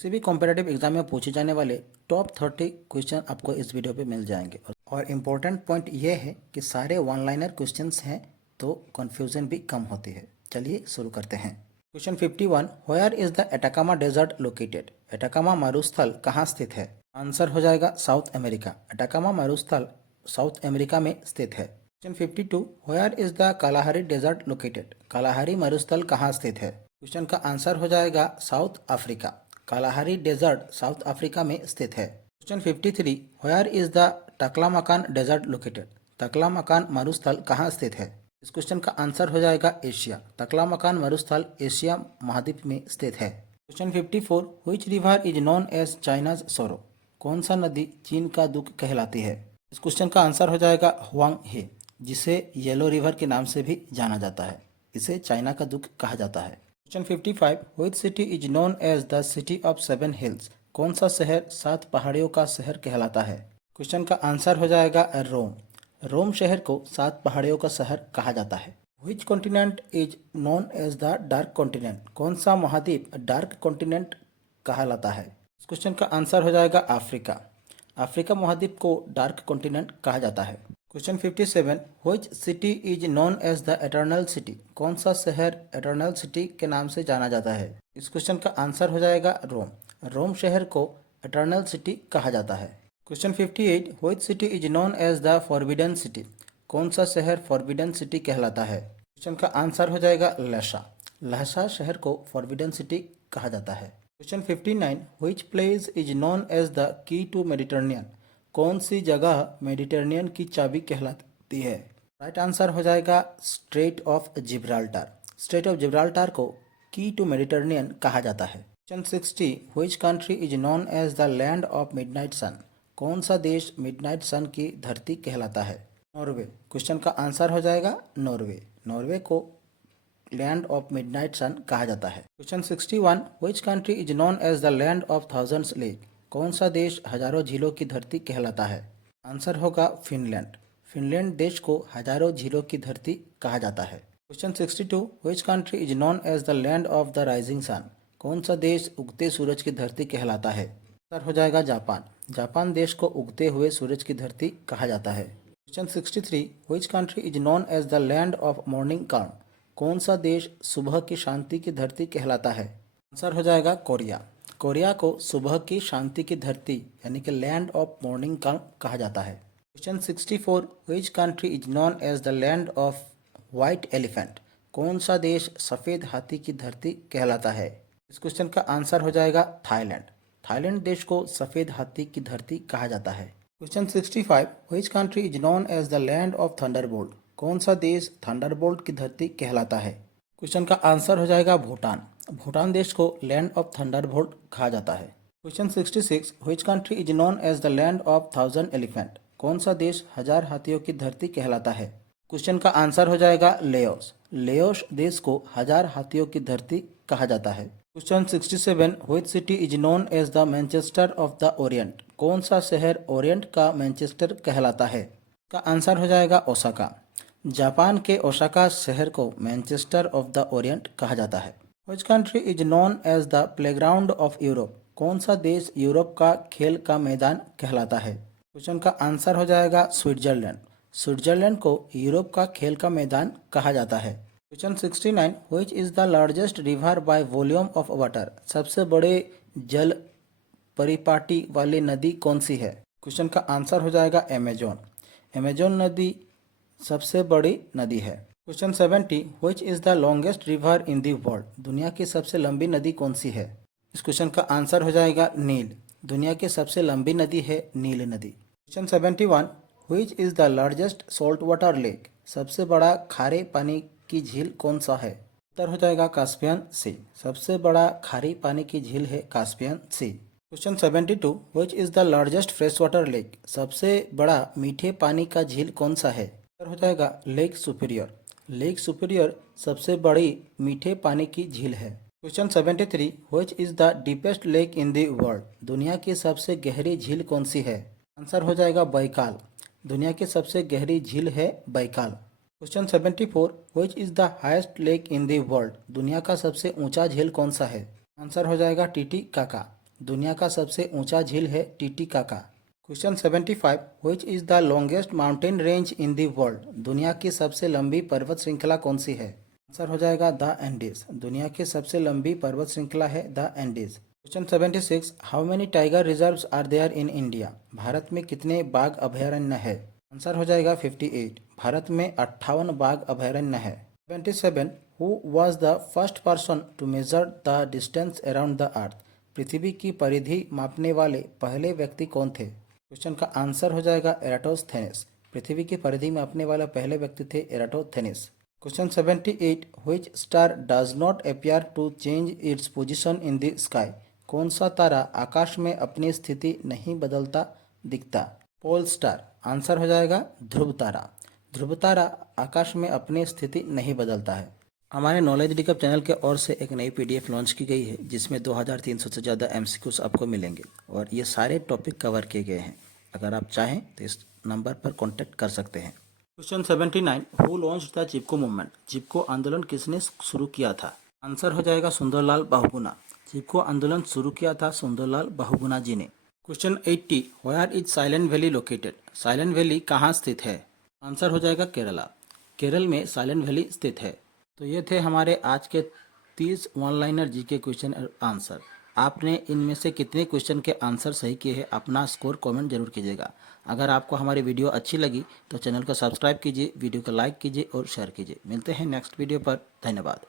किसी भी competitive exam में पूछे जाने वाले टॉप 30 क्वेश्चन आपको इस वीडियो पे मिल जाएंगे। और इम्पोर्टेंट पॉइंट ये है कि सारे वन लाइनर क्वेश्चंस हैं तो कन्फ्यूजन भी कम होती है। चलिए शुरू करते हैं। Question 51, where is the Atacama desert located? Atacama मरुस्थल कहाँ स्थित है? आंसर हो जाएगा साउथ अमेरिका। एटाकामा मरुस्थल साउथ अमेरिका में स्थित है। Question 52, where is the Kalahari desert located? Kalahari मरुस्थल कहाँ स्थित है? क्वेश्चन का आंसर हो जाएगा South Africa. Kalahari desert South Africa में स्थित है। Question 53, where is the Taklamakan desert located? Taklamakan मरुस्थल कहाँ स्थित है? इस क्वेश्चन का आंसर हो जाएगा एशिया। टकलामकान मरुस्थल एशिया महाद्वीप में स्थित है। Question 54, which river is known as China's sorrow? कौन सा नदी चीन का दुख कहलाती है? इस क्वेश्चन का आंसर हो जाएगा हुआंग हे, जिसे येलो रिवर के नाम से भी जाना जाता है। इसे चाइना का दुख कहा जाता है। Question 55, which city is known as the city of 7 hills? कौन सा शहर 7 पहाड़ियों का शहर कहलाता है? क्वेश्चन का आंसर हो जाएगा रोम। रोम शहर को 7 पहाड़ियों का शहर कहा जाता है। Which continent is known as the dark continent? कौन सा महाद्वीप डार्क कॉन्टिनेंट कहलाता है? इस क्वेश्चन का आंसर हो जाएगा अफ्रीका। अफ्रीका महाद्वीप को डार्क कॉन्टिनेंट कहा जाता है। Question 57, which city is known as the eternal city? कौन सा शहर एटर्नल सिटी के नाम से जाना जाता है? इस क्वेश्चन का आंसर हो जाएगा रोम। रोम शहर को एटर्नल सिटी कहा जाता है। Question 58, which city is known as the forbidden city? कौन सा शहर फॉरबिडन सिटी कहलाता है? क्वेश्चन का आंसर हो जाएगा लहसा। लहसा शहर को फॉरबिडन सिटी कहा जाता है। Question 59, which place is known as the key to Mediterranean? कौन सी जगह मेडिटेरेनियन की चाबी कहलाती है? राइट आंसर हो जाएगा strait of Gibraltar. Strait of Gibraltar को की टू मेडिटेरेनियन कहा जाता है। Question 60, which country is known as the land of midnight sun? कौन सा देश मिडनाइट सन की धरती कहलाता है? नॉर्वे। क्वेश्चन का आंसर हो जाएगा नॉर्वे। नॉर्वे को लैंड ऑफ मिडनाइट सन कहा जाता है। Question 61, which country is known as the land of thousands lake? कौन सा देश हजारों झीलों की धरती कहलाता है? आंसर होगा फिनलैंड। फिनलैंड देश को हजारों झीलों की धरती कहा जाता है। Question 62, which country is known as the land of the rising sun? कौन सा देश उगते सूरज की धरती कहलाता है? आंसर हो जाएगा जापान। जापान देश को उगते हुए सूरज की धरती कहा जाता है। Question 63, which country is known as the land of morning calm? कौन सा देश सुबह की शांति की धरती कहलाता है? आंसर हो जाएगा कोरिया। कोरिया को सुबह की शांति की धरती यानी कि लैंड ऑफ मॉर्निंग काल्म कहा जाता है। Question 64, which country is known as the land of white elephant? कौन सा देश सफ़ेद हाथी की धरती कहलाता है? इस क्वेश्चन का आंसर हो जाएगा थाईलैंड। थाईलैंड देश को सफ़ेद हाथी की धरती कहा जाता है। Question 65, which country is known as the land of thunderbolt? कौन सा देश थंडरबोल्ट की धरती कहलाता है? क्वेश्चन का आंसर हो जाएगा भूटान। भूटान देश को लैंड ऑफ थंडरबोल्ट कहा जाता है। Question 66, which country is known as the land of 1000 elephant? कौन सा देश 1000 हाथियों की धरती कहलाता है? क्वेश्चन का आंसर हो जाएगा लेओस। लेओस देश को 1000 हाथियों की धरती कहा जाता है। Question 67, which city is known as the Manchester of the orient? कौन सा शहर ओरिएंट का मैनचेस्टर कहलाता है? का आंसर हो जाएगा ओसाका। जापान के ओसाका शहर को मैनचेस्टर ऑफ द ओरिएंट कहा जाता है। Which country is known as the playground of Europe? कौन सा देश यूरोप का खेल का मैदान कहलाता है? क्वेश्चन का आंसर हो जाएगा स्विट्जरलैंड। स्विट्जरलैंड को यूरोप का खेल का मैदान कहा जाता है। Question 69, which is the largest river by volume of water? सबसे बड़े जल परिपाटी वाली नदी कौन सी है? क्वेश्चन का आंसर हो जाएगा अमेजोन। अमेजोन नदी सबसे बड़ी नदी है। Question 70, which is the longest river in the world? दुनिया की सबसे लंबी नदी कौन सी है? इस क्वेश्चन का आंसर हो जाएगा नील। दुनिया की सबसे लंबी नदी है नील नदी। Question 71, which is the largest salt water lake? सबसे बड़ा खारे पानी की झील कौन सा है? उत्तर हो जाएगा कास्पियन सी। सबसे बड़ा खारी पानी की झील है Caspian Sea. Question 72, which is the largest fresh water lake? सबसे बड़ा मीठे पानी का झील कौन सा है? उत्तर हो जाएगा लेक सुपीरियर। लेक सुपीरियर सबसे बड़ी मीठे पानी की झील है। Question 73, which is the deepest lake in the world? दुनिया की सबसे गहरी झील कौन सी है? आंसर हो जाएगा बैकाल। दुनिया की सबसे गहरी झील है Baikal. Question 74, which is the highest lake in the world? दुनिया का सबसे ऊंचा झील कौन सा है? आंसर हो जाएगा टीटी काका। दुनिया का सबसे ऊंचा झील है Titicaca. Question 75, which is the longest mountain range in the world? दुनिया की सबसे लंबी पर्वत श्रृंखला कौन सी है? आंसर हो जाएगा द एंडीज। दुनिया की सबसे लंबी पर्वत श्रृंखला है the Andes. Question 76, how many tiger reserves are there in India? भारत में कितने बाघ अभयारण्य है? आंसर हो जाएगा 58। भारत में 58 बाघ अभयारण्य है। 77, who was the first person to measure the distance around the earth? पृथ्वी की परिधि मापने वाले पहले व्यक्ति कौन थे? क्वेश्चन का आंसर हो जाएगा एराटोस्थेनेस। पृथ्वी की परिधि मापने वाले पहले व्यक्ति थे Eratosthenes. Question 78, which star does not appear to change its position in the sky? कौन सा तारा आकाश में अपनी स्थिति नहीं बदलता दिखता? Pole star. आंसर हो जाएगा ध्रुव तारा। ध्रुव तारा आकाश में अपनी स्थिति नहीं बदलता है। हमारे नॉलेज रिकप चैनल के ओर से एक नई पीडीएफ लॉन्च की गई है जिसमें 2300 से ज़्यादा एमसीक्यूज आपको मिलेंगे और ये सारे टॉपिक कवर किए गए हैं। अगर आप चाहें तो इस नंबर पर कांटेक्ट कर सकते हैं। Question 79, who launched the Chipko movement? Chipko आंदोलन किसने शुरू किया था? आंसर हो जाएगा सुंदरलाल बहुगुणा। चिपको आंदोलन शुरू किया था सुंदरलाल बहुगुणा जी ने। Question 80, where is Silent Valley located? Silent Valley कहाँ स्थित है? आंसर हो जाएगा केरला। केरल में साइलेंट वैली स्थित है। तो ये थे हमारे आज के 30 ऑनलाइनर जीके क्वेश्चन और आंसर। आपने इनमें से कितने क्वेश्चन के आंसर सही किए हैं अपना स्कोर कमेंट जरूर कीजिएगा। अगर आपको हमारी वीडियो अच्छी लगी तो चैनल को सब्सक्राइब कीजिए, वीडियो को लाइक कीजिए और शेयर कीजिए। मिलते हैं नेक्स्ट वीडियो पर। धन्यवाद।